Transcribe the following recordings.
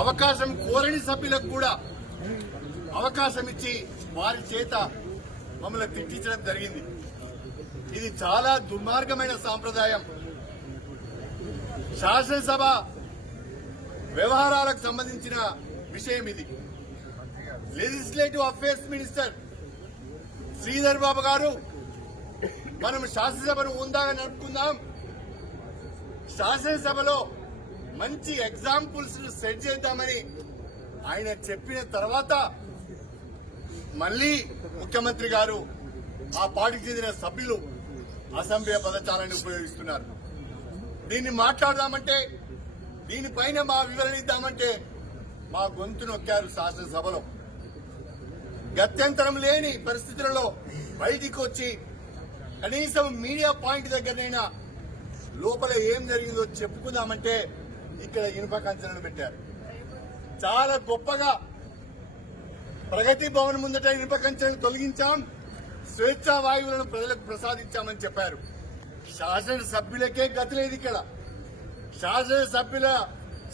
అవకాశం కోరని సభ్యులకు కూడా అవకాశం ఇచ్చి వారి చేత మమ్మల్ని తిట్టించడం జరిగింది. ఇది చాలా దుర్మార్గమైన సాంప్రదాయం. శాసనసభ వ్యవహారాలకు సంబంధించిన విషయం ఇది. Legislative affairs minister Sridhar Babu గారు మనం శాసనసభను ఉందాగా నడుపుకుందాం, శాసనసభలో మంచి ఎగ్జాంపుల్స్ సెట్ చేద్దామని ఆయన చెప్పిన తర్వాత మళ్లీ ముఖ్యమంత్రి గారు ఆ పార్టీకి చెందిన సభ్యులు అసెంబ్లీ పదజాలాన్ని ఉపయోగిస్తున్నారు. దీన్ని మాట్లాడదామంటే, దీనిపైన మా వివరణ ఇద్దామంటే మా గొంతు నొక్కారు శాసనసభలో. గత్యంతరం లేని పరిస్థితులలో బయటికి వచ్చి కనీసం మీడియా పాయింట్ దగ్గరనైనా లోపల ఏం జరిగిందో చెప్పుకుందామంటే ఇక్కడ ఇనుప కంచెలను పెట్టారు. చాలా గొప్పగా ప్రగతి భవన్ ముందట ఇనుప కంచెలను తొలగించాం, స్వేచ్ఛా వాయువులను ప్రజలకు ప్రసాదించామని చెప్పారు. శాసనసభ్యులకే గతి లేదు. ఇక్కడ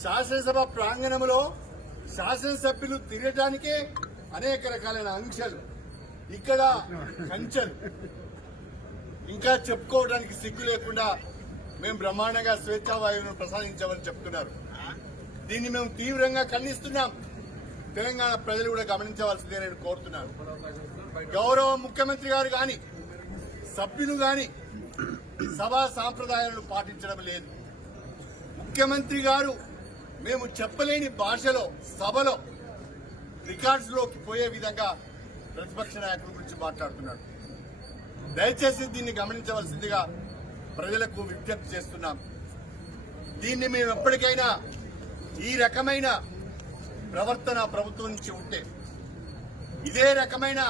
శాసనసభ ప్రాంగణంలో శాసనసభ్యులు తిరగటానికే అనేక రకాలైన ఆంక్షలు, ఇక్కడ కంచెలు. ఇంకా చెప్పుకోవడానికి సిగ్గు లేకుండా మేము బ్రహ్మాండంగా స్వేచ్ఛా వాయువులను ప్రసాదించామని చెప్తున్నారు. దీన్ని మేము తీవ్రంగా ఖండిస్తున్నాం. తెలంగాణ ప్రజలు కూడా గమనించవలసిందే నేను కోరుతున్నాను. గౌరవ ముఖ్యమంత్రి గారు గాని సభ్యులు గాని సభా సాంప్రదాయాలను పాటించడం లేదు. ముఖ్యమంత్రి గారు మేము చెప్పలేని భాషలో సభలో రికార్డ్స్ లోకి పోయే విధంగా ప్రతిపక్ష నాయకుల గురించి మాట్లాడుతున్నాడు. దయచేసి దీన్ని గమనించవలసిందిగా ప్రజలకు విజ్ఞప్తి చేస్తున్నాం. దీన్ని మేము ఎప్పటికైనా ఈ రకమైన ప్రవర్తన ప్రభుత్వం నుంచి ఉంటే, ఇదే రకమైన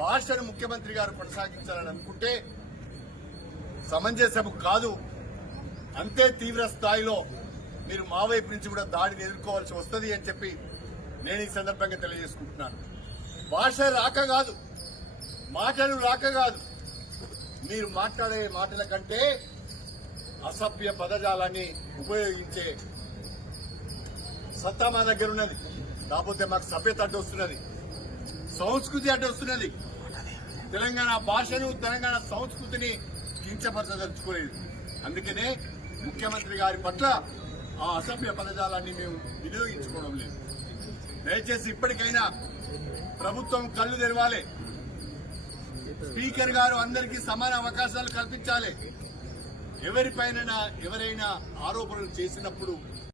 భాషను ముఖ్యమంత్రి గారు కొనసాగించాలని అనుకుంటే సమంజసము కాదు. అంతే తీవ్ర స్థాయిలో మీరు మా వైపు నుంచి కూడా దాడిని ఎదుర్కోవాల్సి వస్తుంది అని చెప్పి నేను ఈ సందర్భంగా తెలియజేసుకుంటున్నాను. భాష రాక కాదు, మాటలు రాక కాదు, మీరు మాట్లాడే మాటల కంటే అసభ్య పదజాలాన్ని ఉపయోగించే సత్తా మా దగ్గర ఉన్నది. కాకపోతే మాకు సభ్యత అడ్డొస్తున్నది, సంస్కృతి అడ్డొస్తున్నది. తెలంగాణ భాషను, తెలంగాణ సంస్కృతిని కించపరచదలుచుకోలేదు. అందుకనే ముఖ్యమంత్రి గారి పట్ల ఆ అసభ్య పదజాలాన్ని మేము వినియోగించుకోవడం లేదు. దయచేసి ఇప్పటికైనా ప్రభుత్వం కళ్లు తెరవాలి. స్పీకర్ గారు అందరికీ సమాన అవకాశాలు కల్పించాలి. ఎవరైనా ఆరోపణలు చేసినప్పుడు